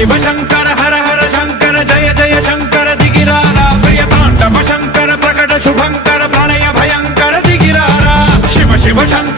शिव शंकर हर हर शंकर जय जय शंकर दिगिरारा प्रिय तांडव शंकर प्रकट शुभंकर प्रणय भयंकर दिगिरारा शिव शिव शंकर